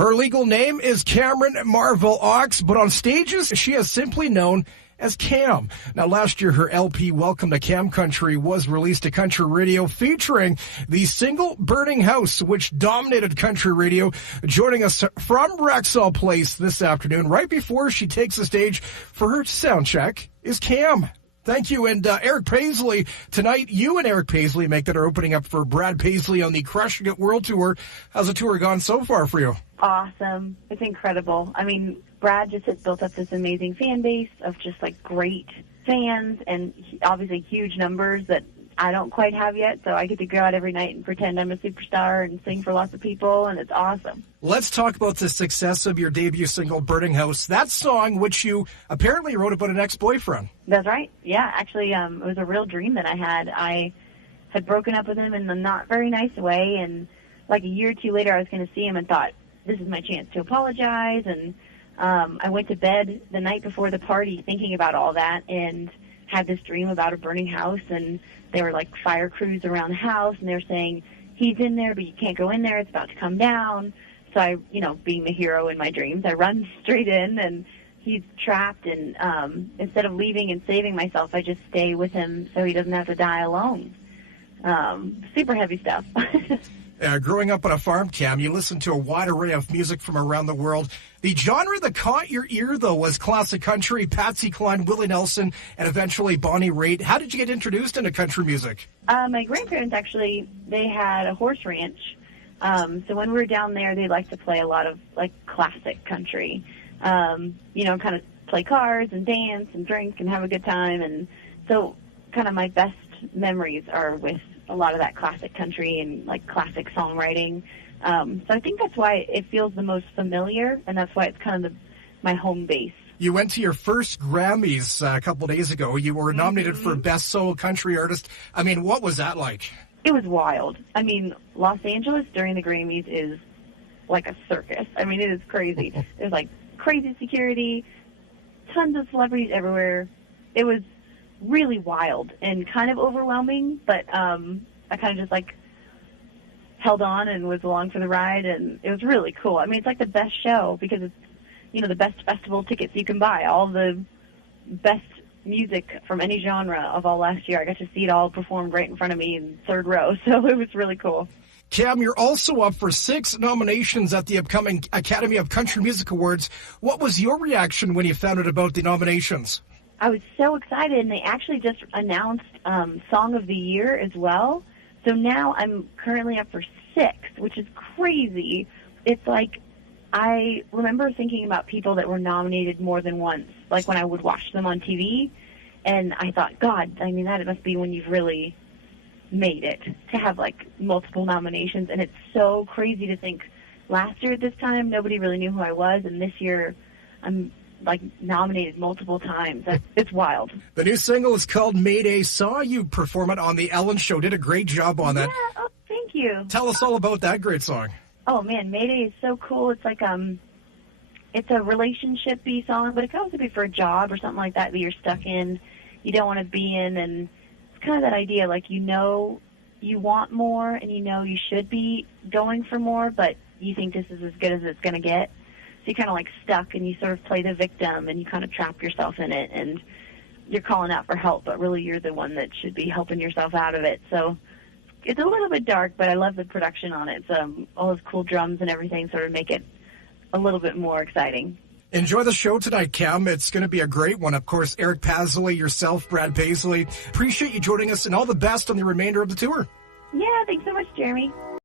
Her legal name is Cameron Marvel Ox, but on stages, she is simply known as Cam. Now, last year, her LP, Welcome to Cam Country, was released to country radio featuring the single Burning House, which dominated country radio. Joining us from Rexall Place this afternoon, right before she takes the stage for her sound check, is Cam. Thank you. And Eric Paisley, tonight, you and Eric Paisley make that are opening up for Brad Paisley on the Crushing It World Tour. How's the tour gone so far for you? Awesome. It's incredible. I mean, Brad just has built up this amazing fan base of just like great fans and obviously huge numbers that I don't quite have yet. So I get to go out every night and pretend I'm a superstar and sing for lots of people, and it's awesome. Let's talk about the success of your debut single, Burning House. That song, which you apparently wrote about an ex-boyfriend. That's right. Yeah, actually, it was a real dream that I had. I had broken up with him in a not very nice way, and like a year or two later, I was going to see him and thought, this is my chance to apologize. And I went to bed the night before the party thinking about all that and had this dream about a burning house, and there were like fire crews around the house, and they were saying, he's in there, but you can't go in there, it's about to come down. So I, being the hero in my dreams, I run straight in, and he's trapped, and instead of leaving and saving myself, I just stay with him so he doesn't have to die alone. Super heavy stuff. Growing up on a farm, Cam, you listened to a wide array of music from around the world. The genre that caught your ear, though, was classic country, Patsy Cline, Willie Nelson, and eventually Bonnie Raitt. How did you get introduced into country music? My grandparents, actually, they had a horse ranch. So when we were down there, they liked to play a lot of, like, classic country. Kind of play cards and dance and drink and have a good time. And so kind of my best memories are with a lot of that classic country and like classic songwriting. So I think that's why it feels the most familiar, and that's why it's kind of my home base. You went to your first Grammys a couple days ago. You were nominated for Best Solo Country Artist. I mean, what was that like? It was wild. I mean, Los Angeles during the Grammys is like a circus. I mean, it is crazy. There's like crazy security, tons of celebrities everywhere. It was really wild and kind of overwhelming, but I kind of just like held on and was along for the ride, and it was really cool. I mean, it's like the best show because it's, the best festival tickets you can buy, all the best music from any genre of all last year. I got to see it all performed right in front of me in third row, so it was really cool. Cam, you're also up for 6 nominations at the upcoming Academy of Country Music Awards. What was your reaction when you found out about the nominations? I was so excited, and they actually just announced Song of the Year as well. So now I'm currently up for 6, which is crazy. It's like I remember thinking about people that were nominated more than once, like when I would watch them on TV, and I thought, God, I mean, that must be when you've really made it, to have like multiple nominations. And it's so crazy to think last year at this time, nobody really knew who I was, and this year I'm like nominated multiple times. It's wild. The new single is called Mayday. Saw you perform it on the Ellen Show. Did a great job on that. Yeah, thank you. Tell us all about that great song. Oh man, Mayday is so cool. It's like it's a relationship-y song, but it could also be for a job or something like that you're stuck in, you don't want to be in, and it's kind of that idea, like you want more and you should be going for more, but you think this is as good as it's going to get. So you're kind of like stuck, and you sort of play the victim, and you kind of trap yourself in it, and you're calling out for help, but really you're the one that should be helping yourself out of it. So it's a little bit dark, but I love the production on it. So all those cool drums and everything sort of make it a little bit more exciting. Enjoy the show tonight, Cam. It's going to be a great one. Of course, Eric Paslay, yourself, Brad Paisley. Appreciate you joining us, and all the best on the remainder of the tour. Yeah, thanks so much, Jeremy.